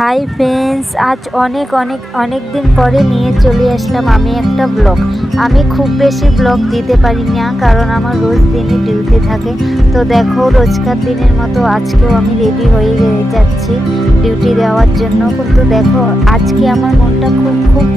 Hi friends, আজ অনেক দিন পরে নিয়ে চলে আসলাম আমি একটা ব্লগ। আমি খুব বেশি ব্লগ দিতে পারি না, কারণ আমার রোজ দিনই ডিউটি থাকে। তো দেখো, রোজকার দিনের মতো আজকেও আমি রেডি হয়ে যাচ্ছি ডিউটি দেওয়ার জন্য। কিন্তু দেখো, আজকে আমার মনটা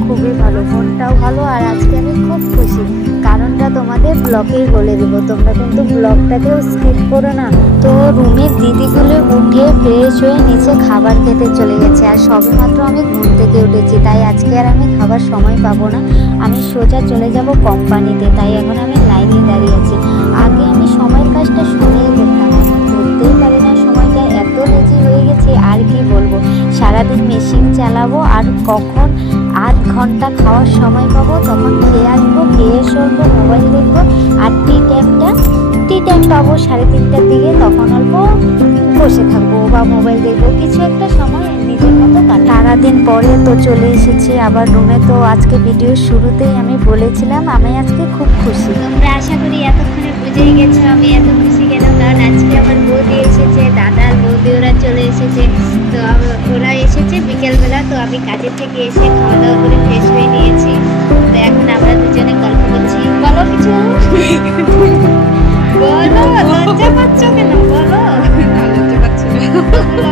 খুবই ভালো, মনটাও ভালো, আর আজকে আমি খুব খুশি। কারণটা তোমাদের ব্লগেই বলে দেবো, তোমরা কিন্তু ব্লগটাকেও স্কিপ করো না। তো রুমের দিদিগুলো উঠে ফ্রেশ হয়ে নিচে খাবার খেতে চলে গেছে, আর সবেমাত্র আমি ঘুম থেকে উঠেছি, তাই আজকে আর আমি খাবার সময় পাবো না। আমি সোজা চলে যাব কোম্পানিতে, তাই এখন আমি লাইনে দাঁড়িয়ে আছি। আগে আমি সময়ের কাজটা শুনেই করতাম, করতেই পারি না, সময়টা এত লেজি হয়ে গেছে আর কি বলবো। সারাদিন মেশিন চালাবো, আর কখন আধ ঘন্টা খাওয়ার সময় পাবো তখন খেয়ে আসবো, খেয়ে সরবো, মোবাইল দেখবো, আর টি টাইম পাবো 3:30টার দিকে, তখন অল্প বসে থাকবো বা মোবাইল দেখবো, কিছু একটা সময় নিজের মতো সারাদিন পরে তো চলে এসেছি আবার রুমে। তো আজকে ভিডিওর শুরুতেই আমি বলেছিলাম আমি আজকে খুব খুশি। তোমরা আশা করি এতক্ষণে বুঝেই গেছো আমি এত খুশি কেন। কারণ আজকে আমার বৌদি এসেছে, দাদার বৌদি ওরা চলে এসেছে। তো ওরা এসেছে বিকেলবেলা, তো আমি কাজের থেকে এসে খাওয়া দাওয়া করে ফ্রেশ হয়ে নিয়েছি। তো এখন আমরা দুজনে গল্প করছি। বলো কিছু, বলো, লজ্জা পাচ্ছ কেন? বলো, লজ্জা পাচ্ছি না। বলো।